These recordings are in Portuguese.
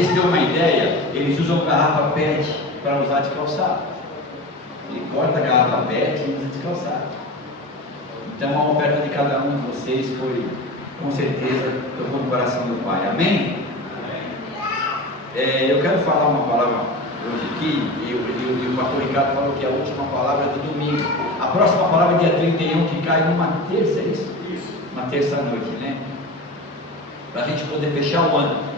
vocês terem uma ideia, eles usam garrafa PET para usar de calçado. Ele corta a garrafa PET e usa de calçado. Então a oferta de cada um de vocês foi, com certeza, tocou no coração do Pai. Amém? Eu quero falar uma palavra hoje aqui, e o pastor Ricardo falou que é a última palavra do domingo. A próxima palavra é dia 31, que cai numa terça, é isso? Isso. Uma terça-noite, né? Para a gente poder fechar o ano.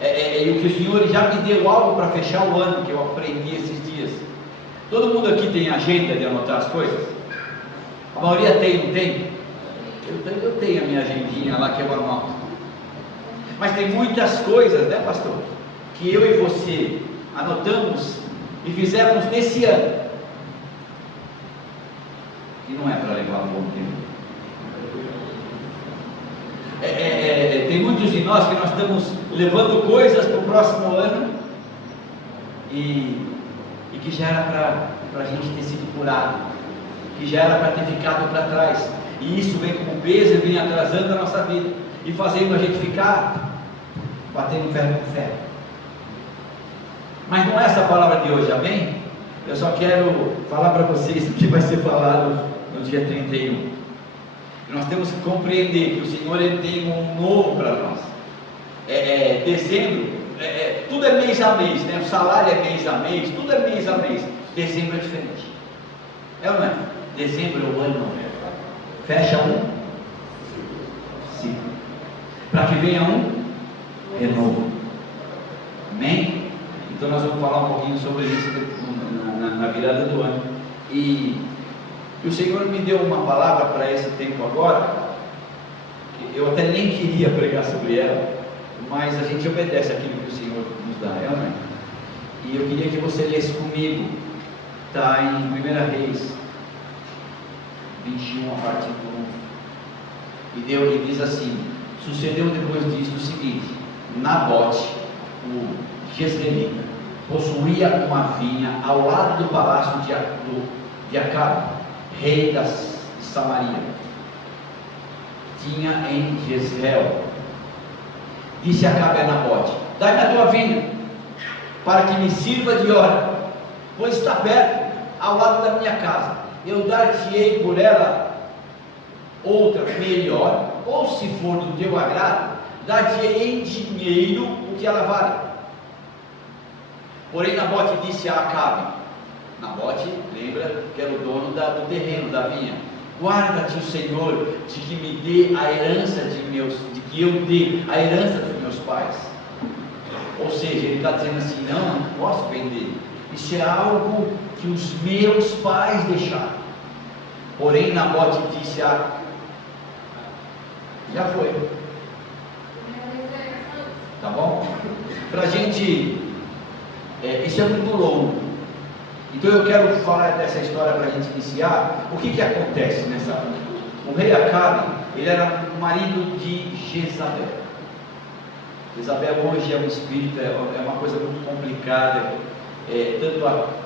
E o que o Senhor já me deu algo para fechar o ano, que eu aprendi esses dias. Todo mundo aqui tem agenda de anotar as coisas? A maioria tem, não tem? Eu tenho a minha agendinha lá que eu anoto. Mas tem muitas coisas, né, pastor? Que eu e você anotamos e fizemos nesse ano. E não é para levar um bom tempo. Tem muitos de nós que nós estamos levando coisas para o próximo ano e que já era para a gente ter sido curado, que já era para ter ficado para trás, e isso vem como peso e vem atrasando a nossa vida e fazendo a gente ficar batendo ferro com ferro. Mas não é essa a palavra de hoje, amém? Eu só quero falar para vocês o que vai ser falado no dia 31. Nós temos que compreender que o Senhor ele tem um novo para nós. Dezembro, tudo é mês a mês, né? O salário é mês a mês, tudo é mês a mês. Dezembro é diferente. É ou não é? Dezembro é o ano. Fecha um ciclo. Para que venha um renovo. Amém? Então nós vamos falar um pouquinho sobre isso na virada do ano. E o Senhor me deu uma palavra para esse tempo agora, que eu até nem queria pregar sobre ela, mas a gente obedece aquilo que o Senhor nos dá, é ou não é? E eu queria que você lesse comigo, está em 1 Reis 21, a partir do 1. E diz assim: sucedeu depois disto o seguinte: Nabote, o jezreelita, possuía uma vinha ao lado do palácio de Acabe, rei de Samaria. Tinha em Jezreel. Disse Acabe a Nabote: dai-me a tua vinha, para que me sirva de hora, pois está perto, ao lado da minha casa. Eu dar-te-ei por ela outra melhor, ou se for do teu agrado, dar-te-ei em dinheiro o que ela vale. Porém Nabote disse a Acabe, Nabote, lembra que era o dono do terreno, da vinha: guarda-te o Senhor de que me dê a herança de que eu dê a herança dos meus pais. Ou seja, ele está dizendo assim: não posso vender, isso é algo que os meus pais deixaram. Porém Nabote disse a... já foi, tá bom? Para a gente, isso é muito longo. Então eu quero falar dessa história para a gente iniciar. O que acontece nessa? O rei Acabe, ele era o marido de Jezabel. Jezabel hoje é um espírito, é uma coisa muito complicada.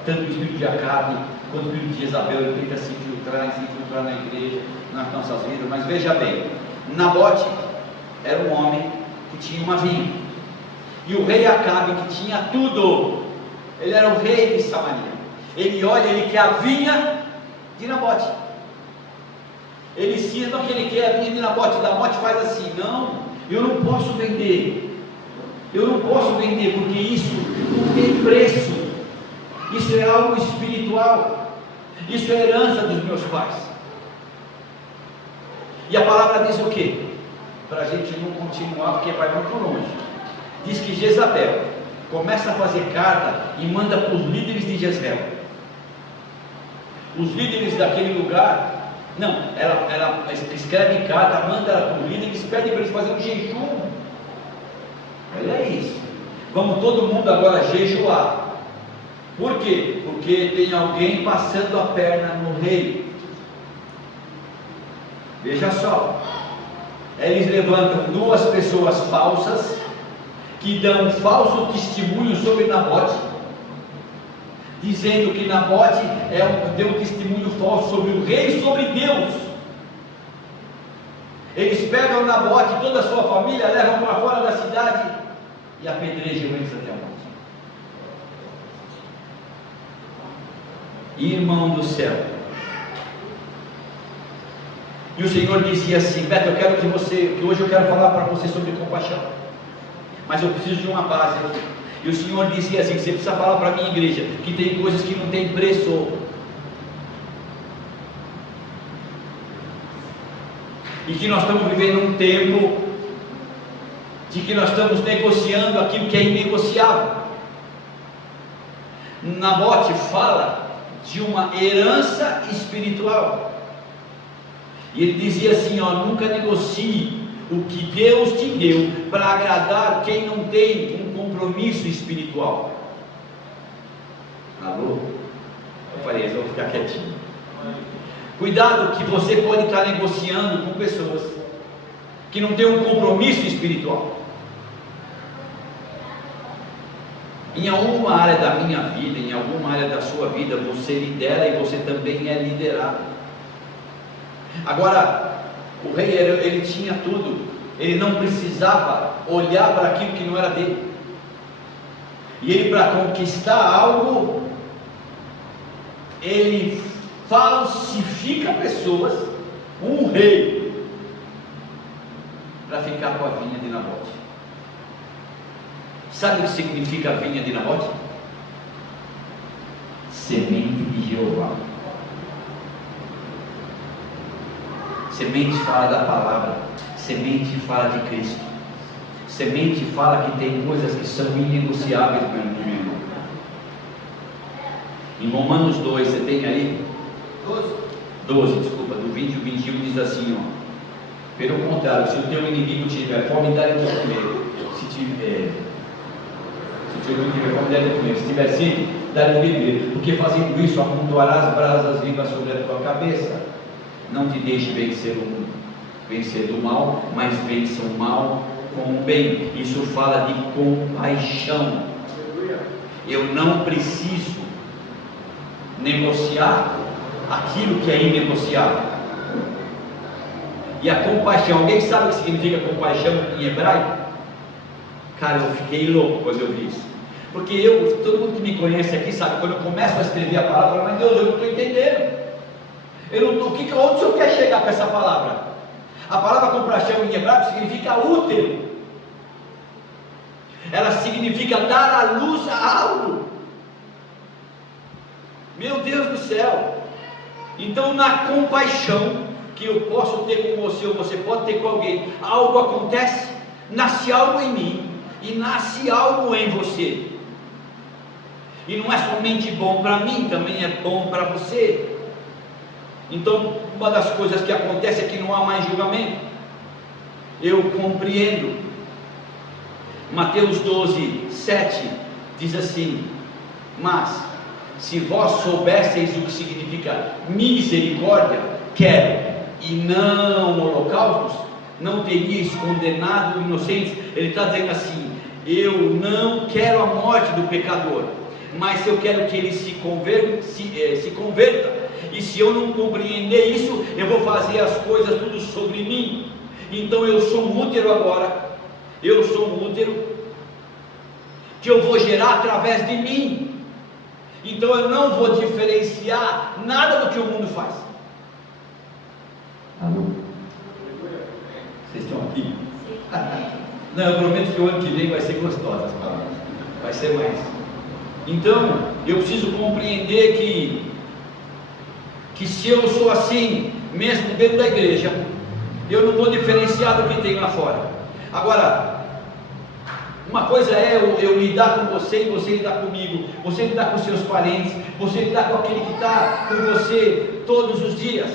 Tanto o espírito de Acabe quanto o espírito de Jezabel, ele tenta se infiltrar na igreja, nas nossas vidas. Mas veja bem, Nabote era um homem que tinha uma vinha, e o rei Acabe, que tinha tudo, ele era o rei de Samaria. Ele olha, ele quer a vinha de Nabote. Ele cisma que ele quer a vinha de Nabote. Nabote faz assim: não, eu não posso vender. Eu não posso vender, porque isso não tem preço. Isso é algo espiritual. Isso é herança dos meus pais. E a palavra diz o quê? Para a gente não continuar, porque vai muito longe. Diz que Jezabel começa a fazer carta e manda para os líderes de Jezreel. Os líderes daquele lugar, não, ela escreve carta, manda para os líderes, pede para eles fazerem um jejum. Olha isso, vamos todo mundo agora jejuar. Por quê? Porque tem alguém passando a perna no rei. Veja só, eles levantam duas pessoas falsas, que dão um falso testemunho sobre Nabote, dizendo que Nabote deu um testemunho falso sobre o rei e sobre Deus. Eles pegam Nabote e toda a sua família, levam para fora da cidade e apedrejam eles até a morte. Irmão do céu. E o Senhor dizia assim: Beto, eu quero que hoje eu quero falar para você sobre compaixão, mas eu preciso de uma base aqui. E o Senhor dizia assim: você precisa falar para a minha igreja que tem coisas que não tem preço. E que nós estamos vivendo um tempo de que nós estamos negociando aquilo que é inegociável. Nabote fala de uma herança espiritual. E ele dizia assim: ó, nunca negocie o que Deus te deu para agradar quem não tem um compromisso espiritual. Alô? Eu falei, eu vou ficar quietinho. Cuidado que você pode estar negociando com pessoas que não têm um compromisso espiritual. Em alguma área da minha vida, em alguma área da sua vida, você lidera e você também é liderado. Agora, o rei, ele tinha tudo, ele não precisava olhar para aquilo que não era dele. E ele, para conquistar algo, ele falsifica pessoas, um rei, para ficar com a vinha de Nabote. Sabe o que significa a vinha de Nabote? Semente de Jeová. Semente fala da palavra, semente fala de Cristo, semente fala que tem coisas que são inegociáveis, meu irmão. Em Romanos 2, você tem aí? 12, desculpa, do 20 ao 21 diz assim, ó: pelo contrário, se o teu inimigo tiver fome, dá-lhe de comer. Se o teu inimigo tiver fome, dá-lhe de comer. Se tiver sede, dá-lhe de beber, porque fazendo isso amontoarás brasas vivas sobre a tua cabeça. Não te deixe vencer do mal, mas vença o mal com o bem. Isso fala de compaixão. Eu não preciso negociar aquilo que é inegociável. E a compaixão, alguém sabe o que significa compaixão em hebraico? Cara, eu fiquei louco quando eu vi isso. Porque todo mundo que me conhece aqui sabe, quando eu começo a escrever a palavra, eu falo, mas Deus, eu não estou entendendo. Onde o Senhor quer chegar com essa palavra? A palavra compaixão em hebraico significa útero. Ela significa dar à luz a algo. Meu Deus do céu. Então, na compaixão que eu posso ter com você, ou você pode ter com alguém, algo acontece, nasce algo em mim e nasce algo em você. E não é somente bom para mim, também é bom para você. Então, uma das coisas que acontece é que não há mais julgamento. Eu compreendo. Mateus 12, 7 diz assim: mas se vós soubesseis o que significa misericórdia, quero, e não holocaustos, não teríeis condenado inocentes. Ele está dizendo assim: eu não quero a morte do pecador, mas eu quero que ele se converta. E se eu não compreender isso, eu vou fazer as coisas tudo sobre mim. Então eu sou um útero agora. Eu sou um útero que eu vou gerar através de mim. Então eu não vou diferenciar nada do que o mundo faz. Alô? Vocês estão aqui? Não, eu prometo que o ano que vem vai ser gostosa as palavras. Vai ser mais. Então, eu preciso compreender que se eu sou assim, mesmo dentro da igreja, eu não vou diferenciar do que tem lá fora. Agora, uma coisa é eu lidar com você e você lidar comigo, você lidar com seus parentes, você lidar com aquele que está com você todos os dias.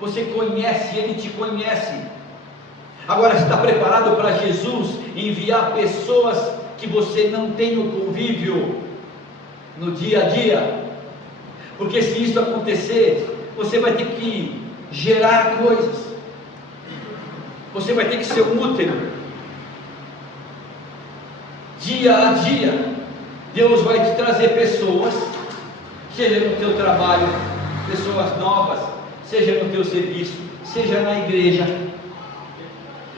Você conhece, ele te conhece. Agora, você está preparado para Jesus enviar pessoas que você não tem o convívio no dia a dia? Porque se isso acontecer, você vai ter que gerar coisas. Você vai ter que ser um útero. Dia a dia, Deus vai te trazer pessoas, seja no teu trabalho, pessoas novas, seja no teu serviço, seja na igreja.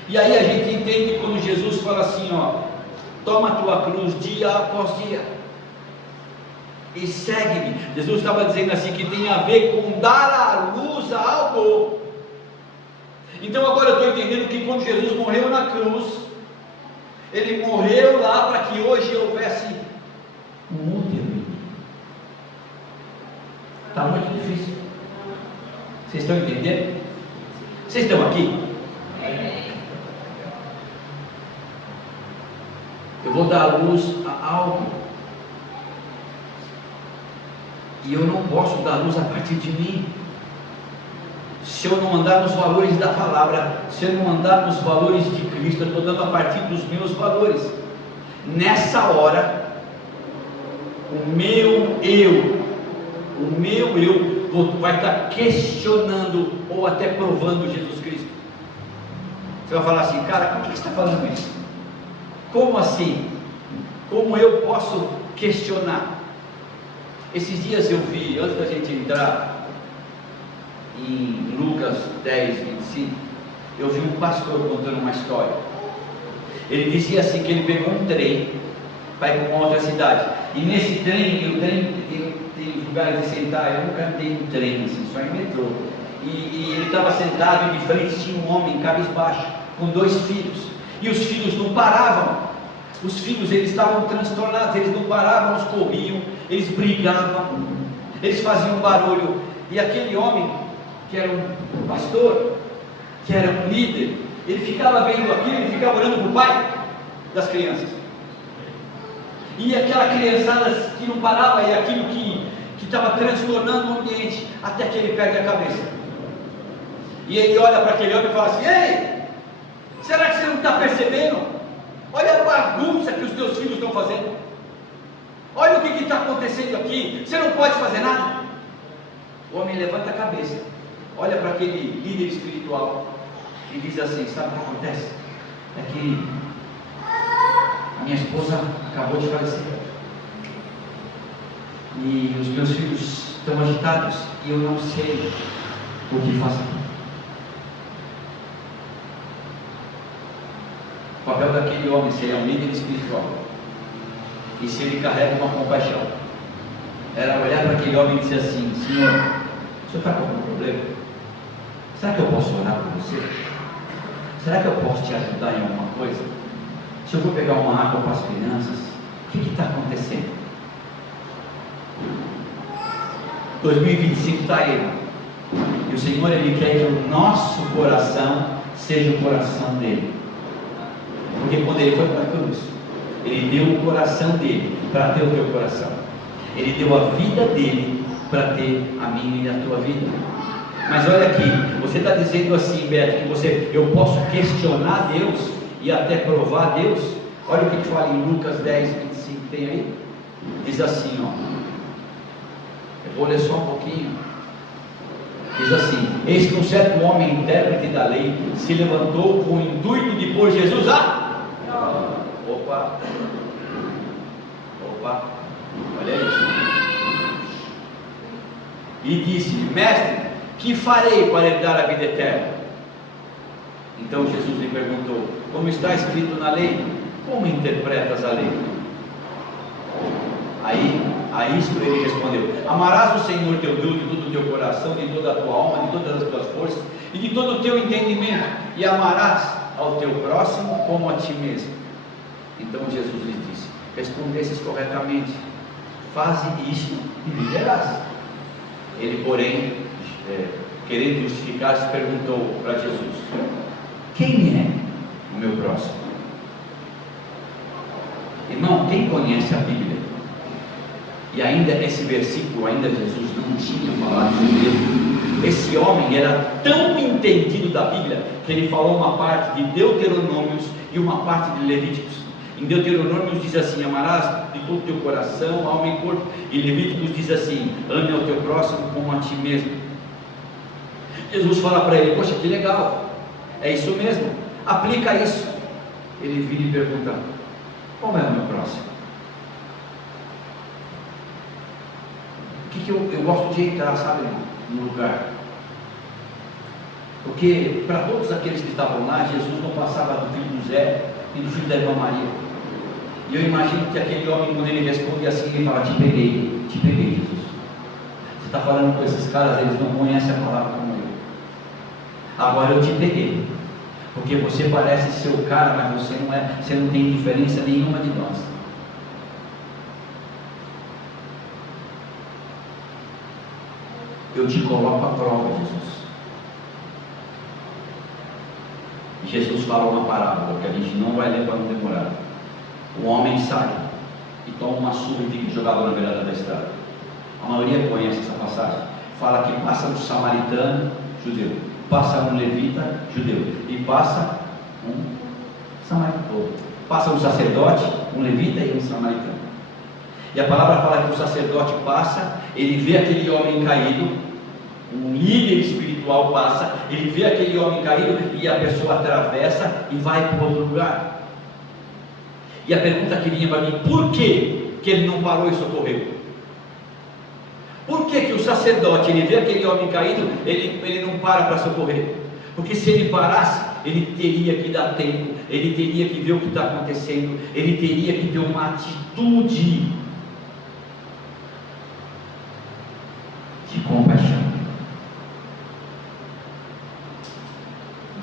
E aí a gente entende quando Jesus fala assim, ó: toma a tua cruz dia após dia e segue-me. Jesus estava dizendo assim, que tem a ver com dar à luz a algo. Então agora eu estou entendendo que quando Jesus morreu na cruz, Ele morreu lá para que hoje houvesse um útero. Está muito difícil. Vocês estão entendendo? Vocês estão aqui? Eu vou dar à luz a algo, e eu não posso dar luz a partir de mim, se eu não andar nos valores da palavra, se eu não andar nos valores de Cristo. Eu estou dando a partir dos meus valores. Nessa hora, o meu eu vai estar questionando ou até provando Jesus Cristo. Você vai falar assim, cara, por que você está falando isso? Como assim? Como eu posso questionar? Esses dias eu vi, antes da gente entrar em Lucas 10, 25, eu vi um pastor contando uma história. Ele dizia assim, que ele pegou um trem para ir para uma outra cidade, e nesse trem, o trem tem lugares de sentar. Eu nunca andei em trem assim, só em metrô, e ele estava sentado, e de frente tinha um homem cabisbaixo, com 2 filhos, e os filhos não paravam. Os filhos, eles estavam transtornados, eles não paravam, eles corriam, eles brigavam, eles faziam barulho, e aquele homem, que era um pastor, que era um líder, ele ficava vendo aquilo, ele ficava olhando para o pai das crianças, e aquela criançada que não parava, e aquilo que estava transtornando o ambiente, até que ele perde a cabeça, e ele olha para aquele homem e fala assim, ei, será que você não está percebendo? Olha a bagunça que os teus filhos estão fazendo, olha o que está acontecendo aqui, você não pode fazer nada. O homem levanta a cabeça, olha para aquele líder espiritual e diz assim, sabe o que acontece? É que a minha esposa acabou de falecer, e os meus filhos estão agitados, e eu não sei o que fazer. O papel daquele homem, se ele é um líder espiritual, e se ele carrega uma compaixão, era olhar para aquele homem e dizer assim, Senhor, o senhor está com algum problema? Será que eu posso orar por você? Será que eu posso te ajudar em alguma coisa? Se eu vou pegar uma água para as crianças, o que está acontecendo? 2025 está aí, e o Senhor, Ele quer que o nosso coração seja o coração dele. Porque quando Ele foi para a cruz, Ele deu o coração dele para ter o teu coração, Ele deu a vida dele para ter a minha e a tua vida. Mas olha aqui, você está dizendo assim, Beto, que eu posso questionar Deus e até provar Deus. Olha o que fala em Lucas 10, 25, tem aí? Diz assim, ó, eu vou ler só um pouquinho. Diz assim, eis que um certo homem, intérprete da lei, se levantou com o intuito de pôr Jesus Opa, olha isso. E disse-lhe, mestre, que farei para herdar a vida eterna? Então Jesus lhe perguntou, como está escrito na lei, como interpretas a lei? A isto ele respondeu, amarás o Senhor teu Deus de todo o teu coração, de toda a tua alma, de todas as tuas forças e de todo o teu entendimento, e amarás ao teu próximo como a ti mesmo. Então Jesus lhe disse, respondestes corretamente, faze isto e viverás. Ele, porém, querendo justificar-se, perguntou para Jesus, quem é o meu próximo? Irmão, quem conhece a Bíblia? E ainda esse versículo, ainda Jesus não tinha falado sobre ele. Esse homem era tão entendido da Bíblia, que ele falou uma parte de Deuteronômios e uma parte de Levíticos. Em Deuteronômios diz assim, amarás de todo o teu coração, alma e corpo. E Levíticos diz assim, ame ao teu próximo como a ti mesmo. Jesus fala para ele, poxa, que legal, é isso mesmo, aplica isso. Ele vira e pergunta, qual é o meu próximo? O que eu gosto de entrar, sabe, no lugar? Porque para todos aqueles que estavam lá, Jesus não passava do filho do Zé e do filho da irmã Maria. E eu imagino que aquele homem, quando ele responde assim, ele fala: te peguei, Jesus. Você está falando com esses caras, eles não conhecem a palavra como eu. Agora eu te peguei, porque você parece ser o cara, mas você não é, você não tem diferença nenhuma de nós. Eu te coloco à prova, Jesus. E Jesus fala uma parábola que a gente não vai ler para não demorar. O homem sai e toma uma surra e fica jogado na beirada da estrada. A maioria conhece essa passagem. Fala que passa um samaritano, judeu, passa um levita, judeu, e passa um samaritano, passa um sacerdote, um levita e um samaritano. E a palavra fala que o sacerdote passa, ele vê aquele homem caído, um líder espiritual passa, ele vê aquele homem caído e a pessoa atravessa e vai para outro lugar. E a pergunta que vinha para mim: por que ele não parou e socorreu? Por que o sacerdote, ele vê aquele homem caído, ele não para socorrer? Porque se ele parasse, ele teria que dar tempo, ele teria que ver o que está acontecendo, ele teria que ter uma atitude de compaixão,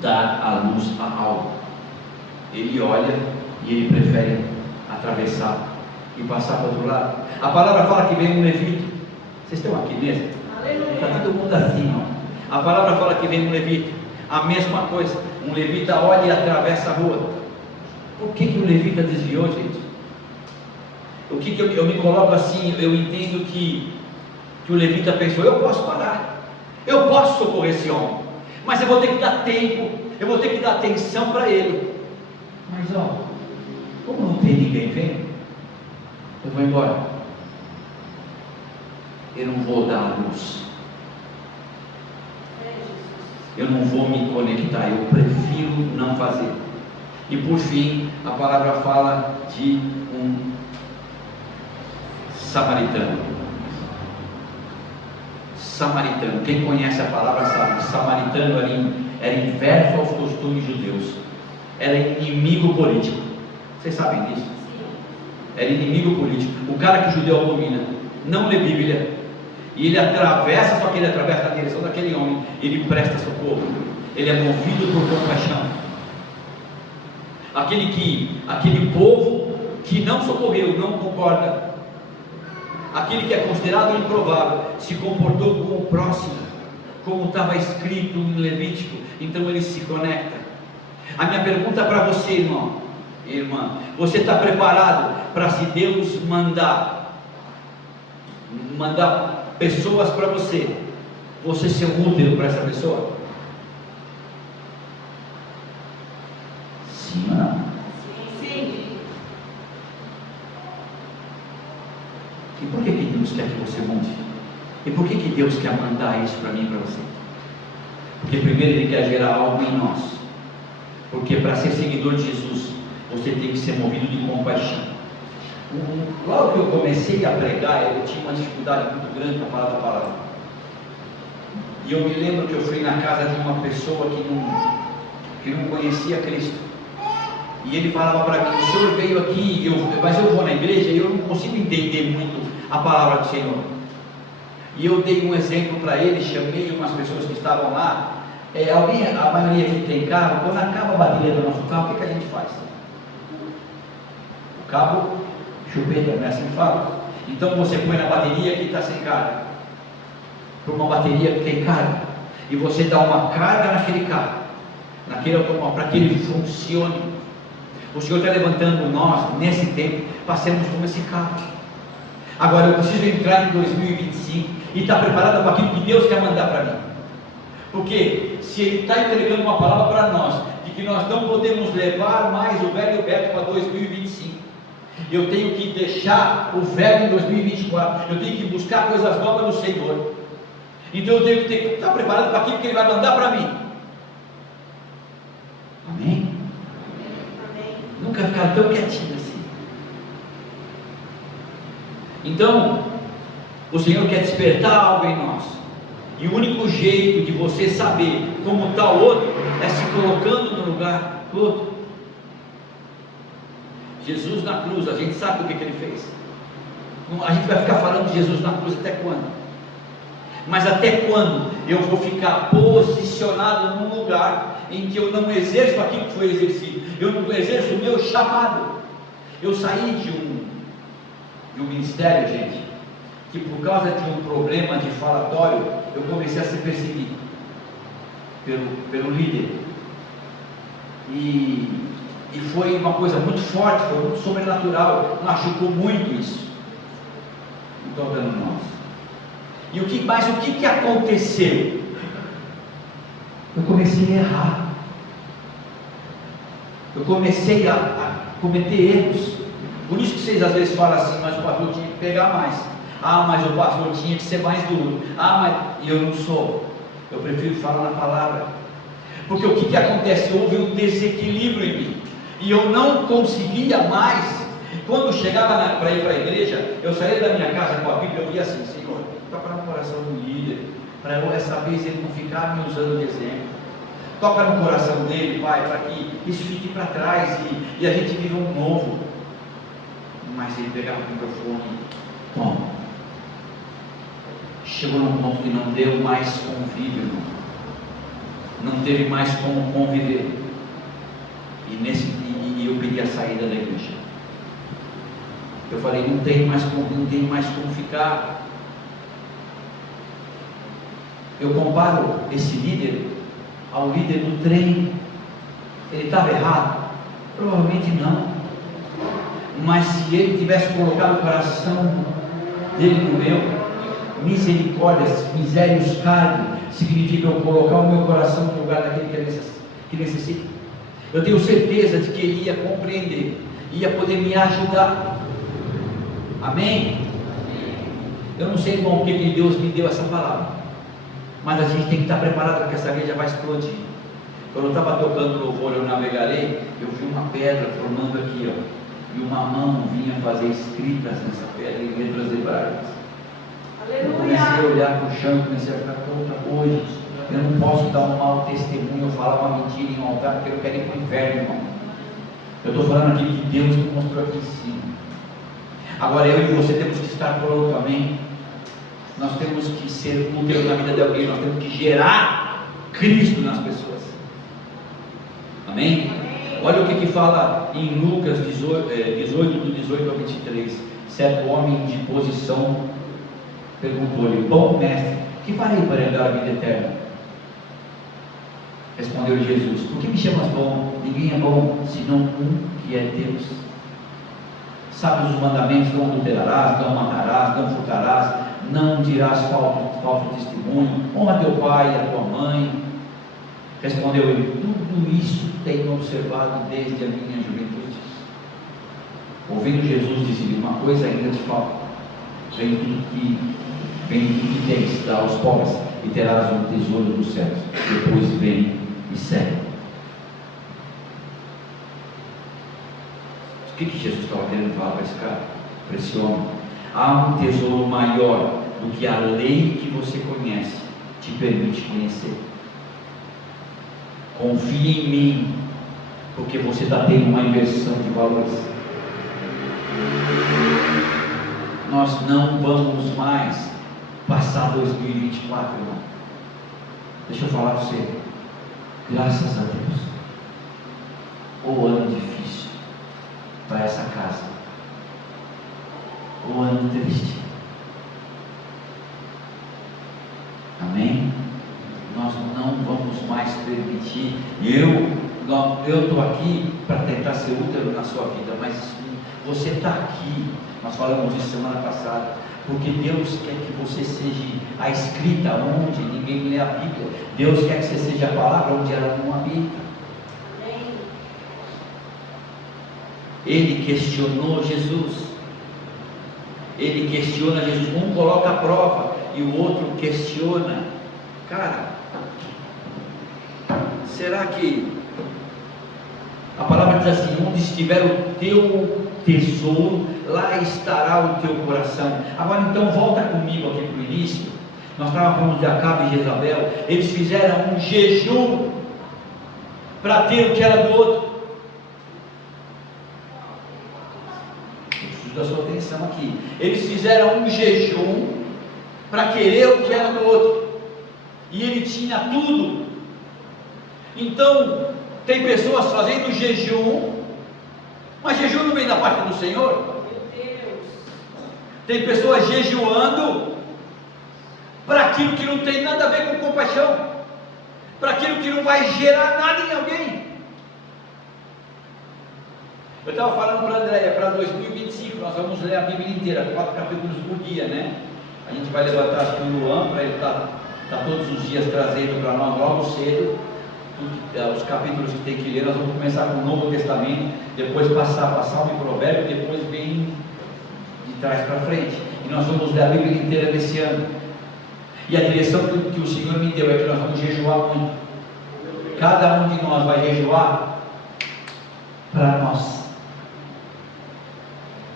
dar a luz a algo. Ele olha e ele prefere atravessar e passar para o outro lado. A palavra fala que vem um levita. Vocês estão aqui mesmo? Está todo mundo assim, ó. A palavra fala que vem um levita. A mesma coisa. Um levita olha e atravessa a rua. Por que o levita desviou, gente? O que eu me coloco assim? Eu entendo que o levita pensou: eu posso parar, eu posso socorrer esse homem, mas eu vou ter que dar tempo, eu vou ter que dar atenção para ele. Mas ó, como não tem ninguém vendo, eu vou embora. Eu não vou dar a luz, eu não vou me conectar, eu prefiro não fazer. E por fim, a palavra fala de um samaritano. Samaritano, quem conhece a palavra sabe, samaritano era inverso aos costumes judeus, era inimigo político. Vocês sabem disso? Era inimigo político. O cara que o judeu abomina, não lê Bíblia, e ele atravessa, só que ele atravessa na direção daquele homem, ele presta socorro, ele é movido por compaixão. Aquele povo que não socorreu, não concorda, aquele que é considerado improvável, se comportou com o próximo, como estava escrito em Levítico, então ele se conecta. A minha pergunta para você, irmão, irmã: você está preparado para, se Deus mandar pessoas para você ser um útero para essa pessoa? Sim ou não? Sim. E por que Deus quer que você mude? E por que Deus quer mandar isso para mim e para você? Porque primeiro Ele quer gerar algo em nós. Porque para ser seguidor de Jesus, você tem que ser movido de compaixão. Logo que eu comecei a pregar, eu tinha uma dificuldade muito grande para falar da palavra. E eu me lembro que eu fui na casa de uma pessoa que não conhecia Cristo. E ele falava para mim: o senhor veio aqui, mas eu vou na igreja e eu não consigo entender muito a palavra do Senhor. E eu dei um exemplo para ele, chamei umas pessoas que estavam lá. A maioria aqui tem carro. Quando acaba a bateria do nosso carro, o que a gente faz? O cabo chupeta, não é assim que fala? Então você põe na bateria que está sem carga, para uma bateria que tem carga, e você dá uma carga naquele carro, naquele automóvel, para que ele funcione. O Senhor está levantando nós, nesse tempo, passemos como esse carro. Agora eu preciso entrar em 2025 e estar preparado para aquilo que Deus quer mandar para mim. Porque se Ele está entregando uma palavra para nós, de que nós não podemos levar mais o velho Beto para 2025, eu tenho que deixar o velho em 2024, eu tenho que buscar coisas novas no Senhor. Então eu tenho que estar preparado para aquilo que Ele vai mandar para mim. Amém? Nunca ficar tão quietinho assim. Então, o Senhor quer despertar algo em nós. E o único jeito de você saber como está o outro é se colocando no lugar do outro. Jesus na cruz, a gente sabe o que ele fez. A gente vai ficar falando de Jesus na cruz até quando? Mas até quando eu vou ficar posicionado num lugar em que eu não exerço aquilo que foi exercido, eu não exerço o meu chamado? Eu saí de um ministério, gente, que por causa de um problema de falatório, eu comecei a ser perseguido pelo líder, e foi uma coisa muito forte, foi muito sobrenatural, machucou muito isso. Não estou vendo nós. E o que aconteceu? Eu comecei a errar, eu comecei a cometer erros. Por isso que vocês às vezes falam assim, mas o pastor tinha que pegar mais. Mas o pastor tinha que ser mais duro. E eu não sou. Eu prefiro falar na palavra. Porque o que acontece? Houve um desequilíbrio em mim, e eu não conseguia mais. Quando eu chegava para ir para a igreja, eu saía da minha casa com a Bíblia, eu via assim: Senhor, toca no coração do líder, para eu essa vez ele não ficar me usando de exemplo. Toca no coração dele, Pai, para que isso fique para trás e a gente viva um novo. Mas ele pegava o microfone, toma. Chegou num ponto que não deu mais convívio, irmão. Não teve mais como conviver. E eu pedi a saída da igreja. Eu falei: não tem mais como ficar. Eu comparo esse líder ao líder do trem. Ele estava errado? Provavelmente não. Mas se ele tivesse colocado o coração dele no meu, misericórdia, misérios carne, significa eu colocar o meu coração no lugar daquele que necessita. Eu tenho certeza de que ele ia compreender, ia poder me ajudar. Amém? Eu não sei, irmão, porque Deus me deu essa palavra, mas a gente tem que estar preparado, porque essa igreja vai explodir. Quando eu estava tocando louvor, eu navegarei, eu vi uma pedra formando aqui, e uma mão vinha fazer escritas nessa pedra em letras hebraicas. Eu comecei a olhar para o chão e comecei a ficar tonta. Hoje eu não posso dar um mau testemunho, eu falar uma mentira em um altar, porque eu quero ir para o inferno, irmão. Eu estou falando aquilo que Deus me mostrou aqui em cima. Agora eu e você temos que estar pronto, amém? Nós temos que ser úteis na vida de alguém, nós temos que gerar Cristo nas pessoas. Amém? Olha o que fala em Lucas 18, do 18 ao 23. Certo homem de posição perguntou-lhe: bom mestre, que farei para herdar a vida eterna? Respondeu-lhe Jesus: por que me chamas bom? Ninguém é bom senão um, que é Deus. Sabes os mandamentos: não adulterarás, não matarás, não furtarás, não dirás falso testemunho, honra teu pai e a tua mãe. Respondeu ele: tudo isso tenho observado desde a minha juventude. Ouvindo Jesus, disse-lhe: uma coisa ainda te falta. Vende tudo que tens, dá aos pobres, e terás um tesouro dos céus. Depois vem e segue. O que Jesus estava querendo falar para esse cara, para esse homem? Há um tesouro maior do que a lei que você conhece te permite conhecer. Confie em mim, porque você está tendo uma inversão de valores. Nós não vamos mais passar 2024, irmão. Deixa eu falar para você. Graças a Deus. O ano difícil para essa casa. O ano triste. Amém? Nós não vamos mais permitir. Eu estou aqui para tentar ser útil na sua vida, mas você está aqui. Nós falamos isso semana passada, porque Deus quer que você seja a escrita onde ninguém lê a Bíblia. Deus quer que você seja a palavra onde ela não habita. Ele questionou Jesus. Ele questiona Jesus. Um coloca a prova e o outro questiona. Cara, será que a palavra diz assim: onde estiver o teu tesouro, lá estará o teu coração. Agora então volta comigo aqui para o início. Nós estávamos falando de Acabe e Jezabel. Eles fizeram um jejum para ter o que era do outro. atenção aqui. Eles fizeram um jejum para querer o que era do outro, e ele tinha tudo. Então, tem pessoas fazendo jejum, mas jejum não vem da parte do Senhor. Tem pessoas jejuando para aquilo que não tem nada a ver com compaixão, para aquilo que não vai gerar nada em alguém. Eu estava falando para a Andréia, para 2025, nós vamos ler a Bíblia inteira, 4 capítulos por dia, né? A gente vai levantar, acho que o Luan, para ele estar todos os dias trazendo para nós logo cedo, os capítulos que tem que ler. Nós vamos começar com o Novo Testamento, depois passar Salmo e Provérbio, depois vem de trás para frente, e nós vamos ler a Bíblia inteira desse ano. E a direção que o Senhor me deu é que nós vamos jejuar muito. Cada um de nós vai jejuar para nós.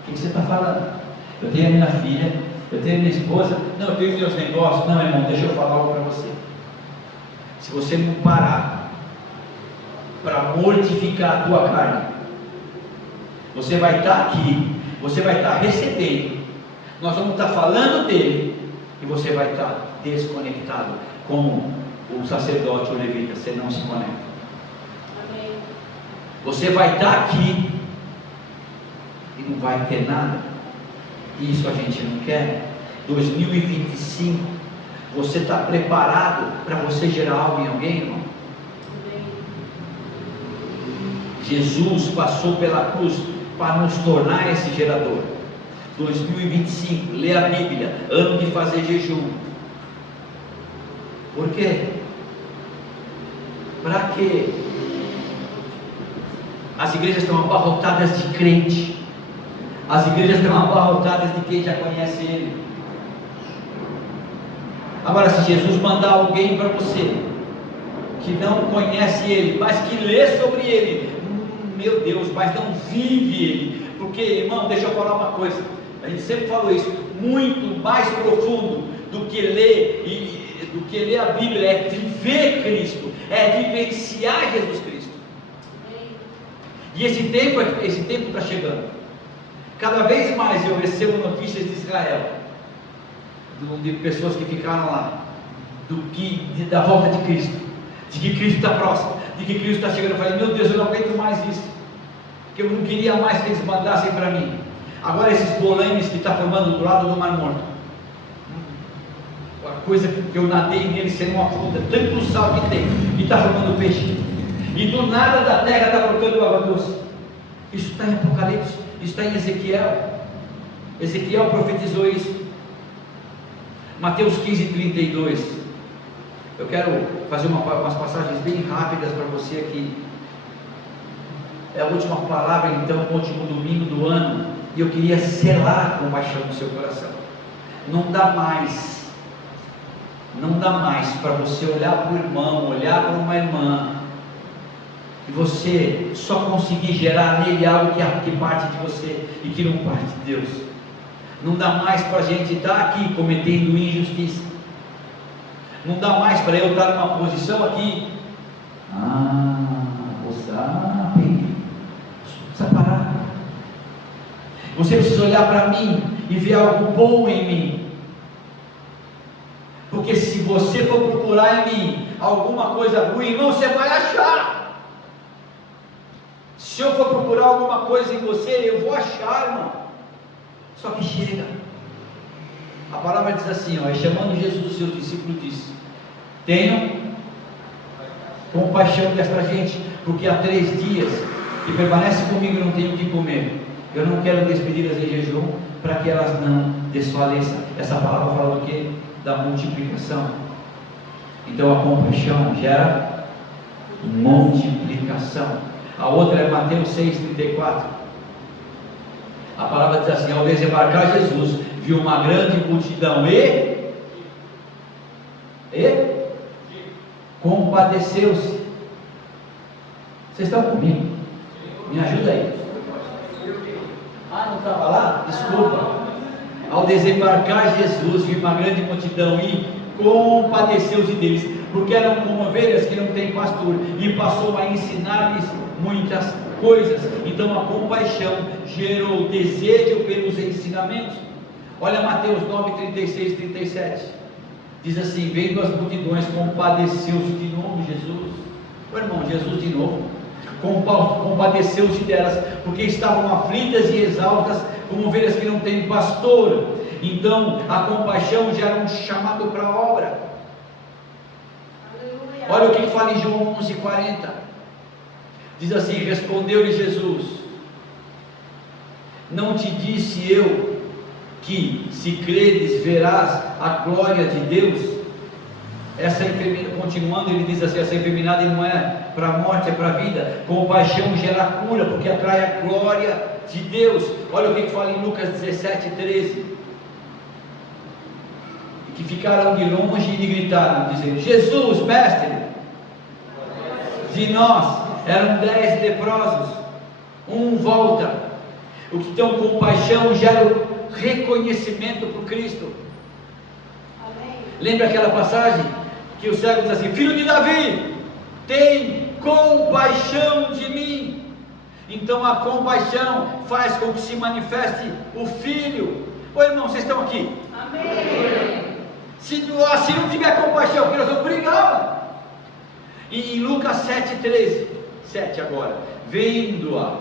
O que você está falando? Eu tenho a minha filha, eu tenho a minha esposa, não, eu tenho os meus negócios. Não, irmão, deixa eu falar algo para você. Se você não parar para mortificar a tua carne, você vai estar aqui, você vai estar recebendo, nós vamos estar falando dele, e você vai estar desconectado, como o sacerdote ou levita. Você não se conecta. Amém. Você vai estar aqui e não vai ter nada. Isso a gente não quer. 2025, você está preparado para você gerar algo em alguém, irmão? Amém. Jesus passou pela cruz para nos tornar esse gerador. 2025, lê a Bíblia, ano de fazer jejum. Por quê? Para quê? As igrejas estão abarrotadas de crente, as igrejas estão abarrotadas de quem já conhece Ele. Agora, se Jesus mandar alguém para você que não conhece Ele, mas que lê sobre Ele, meu Deus, mas não vive Ele, porque, irmão, deixa eu falar uma coisa, a gente sempre falou isso, muito mais profundo do que ler a Bíblia é viver Cristo, é vivenciar Jesus Cristo. E esse tempo está chegando. Cada vez mais eu recebo notícias de Israel, de pessoas que ficaram lá, da volta de Cristo, de que Cristo está próximo, de que Cristo está chegando. Eu falei, meu Deus, eu não aguento mais isso, porque eu não queria mais que eles mandassem para mim. Agora esses bolames que está formando do lado do Mar Morto, a coisa que eu nadei nele, você não afunda, tanto sal que tem, e está formando peixe, e do nada da terra está brotando água doce. Isso está em Apocalipse, isso está em Ezequiel. Ezequiel profetizou isso. Mateus 15:32. Eu quero fazer umas passagens bem rápidas para você aqui. É a última palavra, então, o último domingo do ano, e eu queria selar a compaixão no seu coração. Não dá mais para você olhar para o irmão, olhar para uma irmã, e você só conseguir gerar nele algo que parte de você e que não parte de Deus. Não dá mais para a gente estar aqui cometendo injustiça. Não dá mais para eu estar numa posição aqui. Precisa parar. Você precisa olhar para mim e ver algo bom em mim. Porque se você for procurar em mim alguma coisa ruim, irmão, você vai achar. Se eu for procurar alguma coisa em você, eu vou achar, irmão. Só que chega. A palavra diz assim, chamando Jesus, os seus discípulos, disse: tenham compaixão desta gente, porque há 3 dias que permanece comigo e não tenho o que comer. Eu não quero despedi-las em jejum, para que elas não desfaleçam. Essa palavra fala do quê? Da multiplicação. Então a compaixão gera multiplicação. A outra é Mateus 6:34. A palavra diz assim: ao desembarcar Jesus, viu uma grande multidão e compadeceu-se. Vocês estão comigo? Me ajuda aí. Não estava lá? Desculpa. Ao desembarcar Jesus, viu uma grande multidão e compadeceu-se deles. porque eram como ovelhas que não têm pastor, e passou a ensinar-lhes muitas coisas. Então a compaixão gerou desejo pelos ensinamentos. Olha Mateus 9, 36 e 37, diz assim: vendo as multidões, compadeceu-se de novo Jesus. O irmão, Jesus de novo compadeceu-se delas, porque estavam aflitas e exaustas, como ovelhas que não têm pastor. Então a compaixão gera um chamado para a obra. Aleluia. Olha o que fala em João 11:40, diz assim: respondeu-lhe Jesus: não te disse eu que, se credes, verás a glória de Deus? Essa enfermidade, continuando, ele diz assim: essa enfermidade não é para a morte, é para a vida. Compaixão gera cura, porque atrai a glória de Deus. Olha o que fala em Lucas 17:13: que ficaram de longe e lhe gritaram, dizendo: Jesus, mestre, de nós. Eram 10 leprosos, um volta. O que tem compaixão gera o reconhecimento por Cristo. Amém. Lembra aquela passagem que o cego diz assim: filho de Davi, tem compaixão de mim. Então a compaixão faz com que se manifeste o Filho. Ô irmão, vocês estão aqui? Amém. Se não tiver compaixão, que nós vamos brigar. E em Lucas 7:13, 7 agora, vendo-a,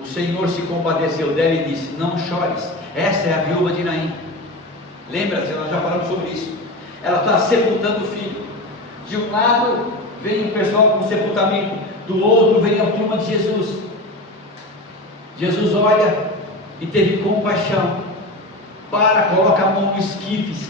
o Senhor se compadeceu dela e disse: não chores. Essa é a viúva de Naim. Lembra-se, nós já falamos sobre isso. Ela está sepultando o filho. De um lado vem o pessoal com o sepultamento, do outro vem a turma de Jesus. Jesus olha e teve compaixão, coloca a mão no esquife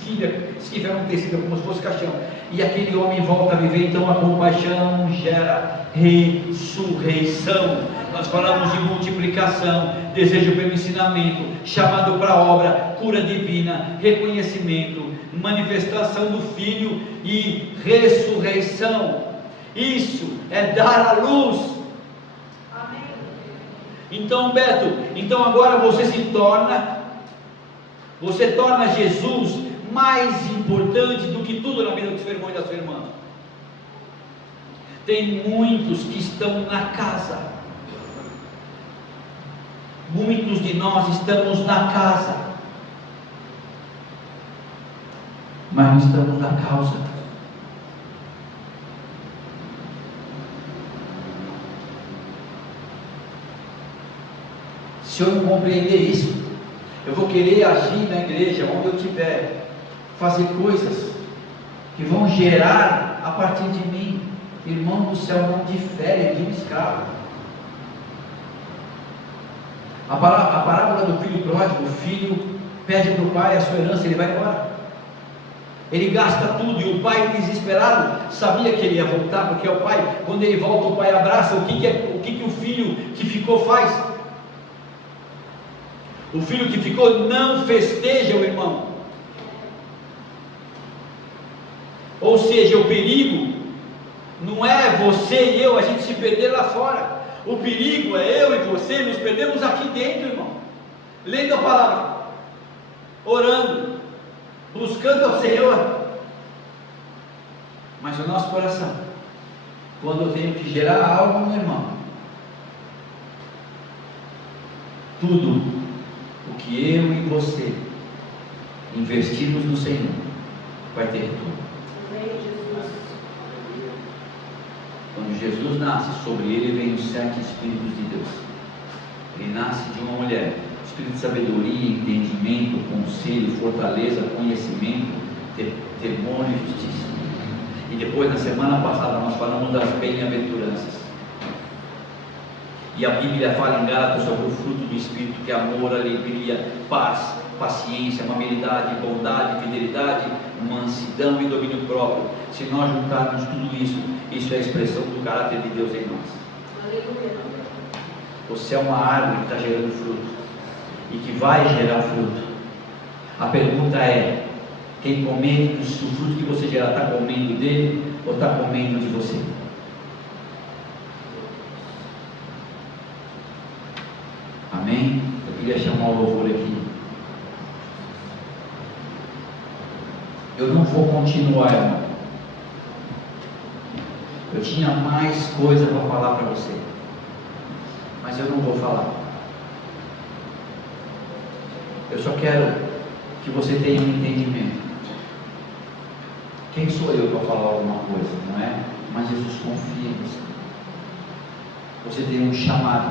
era um tecido como se fosse caixão, e aquele homem volta a viver. Então a compaixão gera ressurreição. Nós falamos de multiplicação, desejo pelo ensinamento, chamado para a obra, cura divina, reconhecimento, manifestação do Filho e ressurreição. Isso é dar a luz. Amém. Então, Beto, agora você torna Jesus mais importante do que tudo na vida do seu irmão e da sua irmã. Tem muitos que estão na casa. Muitos de nós estamos na casa, mas não estamos na causa. Se eu não compreender isso, eu vou querer agir na igreja, onde eu estiver, fazer coisas que vão gerar a partir de mim. Irmão do céu, não difere de um escravo. A parábola do filho pródigo: o filho pede para o pai a sua herança, ele vai embora, ele gasta tudo, e o pai, desesperado, sabia que ele ia voltar, porque o pai, quando ele volta, o pai abraça. O que o filho que ficou faz? O filho que ficou não festeja o irmão. Ou seja, o perigo não é você e eu a gente se perder lá fora. O perigo é eu e você nos perdemos aqui dentro, irmão, lendo a palavra, orando, buscando ao Senhor. Mas o nosso coração, quando eu tenho que gerar algo, meu irmão, tudo o que eu e você investirmos no Senhor vai ter retorno. Quando Jesus nasce, sobre ele vem os 7 Espíritos de Deus. Ele nasce de uma mulher, espírito de sabedoria, entendimento, conselho, fortaleza, conhecimento, temor e justiça. E depois, na semana passada, nós falamos das bem-aventuranças. E a Bíblia fala em Gálatas sobre o fruto do Espírito, que é amor, alegria, paz, paciência, amabilidade, bondade, fidelidade, mansidão e domínio próprio. Se nós juntarmos tudo isso, isso é a expressão do caráter de Deus em nós. Aleluia. Você é uma árvore que está gerando fruto e que vai gerar fruto. A pergunta é: quem comer o fruto que você gerar, está comendo dele ou está comendo de você? Amém? Eu queria chamar o louvor aqui. Eu não vou continuar, irmão, Eu tinha mais coisa para falar para você, mas eu não vou falar. Eu só quero que você tenha um entendimento. Quem sou eu para falar alguma coisa, não é? Mas Jesus confia em você. Você tem um chamado.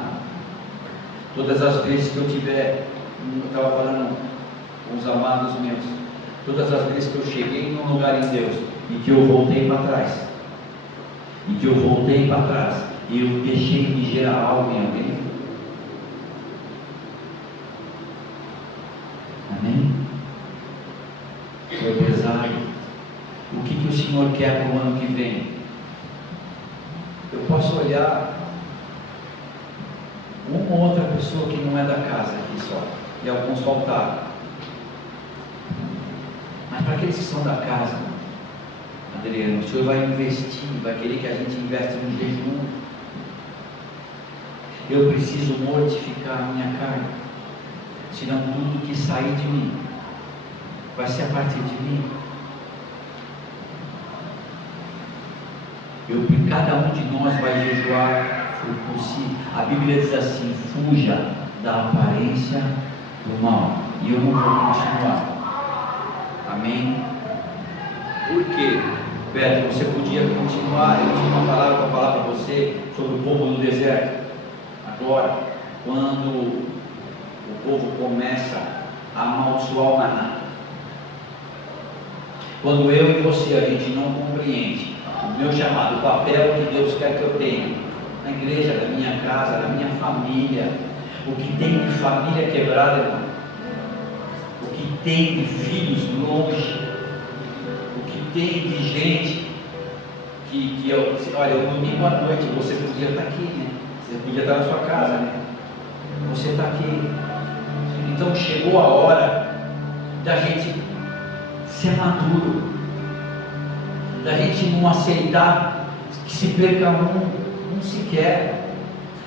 Todas as vezes que eu tiver, eu estava falando com os amados meus, todas as vezes que eu cheguei num lugar em Deus e que eu voltei para trás, e eu deixei de gerar algo em alguém. Amém? Foi pesado. O que o Senhor quer para o ano que vem? Eu posso olhar uma ou outra pessoa que não é da casa aqui só, e alguns faltaram, mas para aqueles que são da casa, Adriano, o Senhor vai investir, vai querer que a gente investe no jejum. Eu preciso mortificar a minha carne, senão tudo que sair de mim vai ser a partir de mim. Cada um de nós vai jejuar por si. A Bíblia diz assim: fuja da aparência do mal. E eu não vou continuar. Amém? Por quê? Pedro, você podia continuar. Eu tinha uma palavra para falar para você sobre o povo do deserto. Agora, quando o povo começa a amaldiçoar o maná, quando eu e você, a gente não compreende o meu chamado, o papel que Deus quer que eu tenha na igreja, na minha casa, na minha família, o que tem de família quebrada, irmão, o que tem de filhos longe, o que tem de gente que olha, o domingo à noite você podia estar aqui, né? Você podia estar na sua casa, né? Você está aqui. Então chegou a hora da gente ser maduro, da gente não aceitar que se perca um sequer,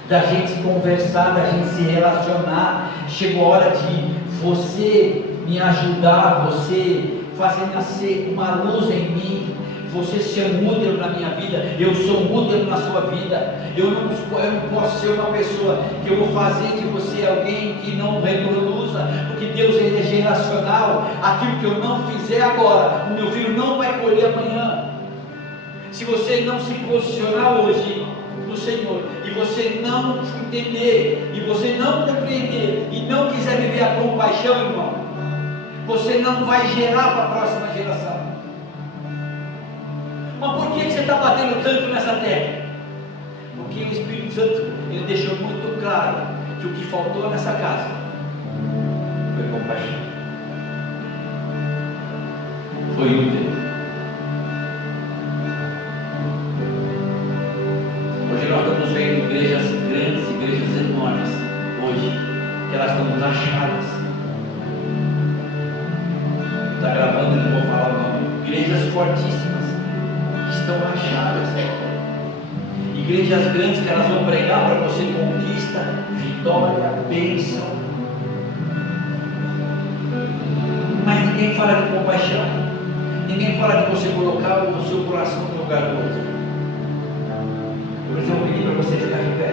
da gente conversar, da gente se relacionar. Chegou a hora de você me ajudar, você fazer nascer uma luz em mim, você ser um útero na minha vida, eu sou um útero na sua vida. Eu não posso ser uma pessoa que eu vou fazer de você alguém que não reproduza, porque Deus é geracional. Aquilo que eu não fizer agora, o meu filho não vai colher amanhã. Se você não se posicionar hoje no Senhor, e você não entender, e você não compreender, e não quiser viver a compaixão, irmão, você não vai gerar para a próxima geração. Mas por que você está batendo tanto nessa tecla? Porque o Espírito Santo, ele deixou muito claro que o que faltou nessa casa foi compaixão, foi útil. Hoje nós estamos vendo igrejas grandes, igrejas enormes, hoje, que elas estão achadas. Está gravando, eu não vou falar o nome. Igrejas fortíssimas que estão achadas. Igrejas grandes que elas vão pregar para você conquista, vitória, bênção. Mas ninguém fala de compaixão. Ninguém fala de você colocar o seu coração no lugar do outro. Por isso eu vou pedir para você ficar de pé.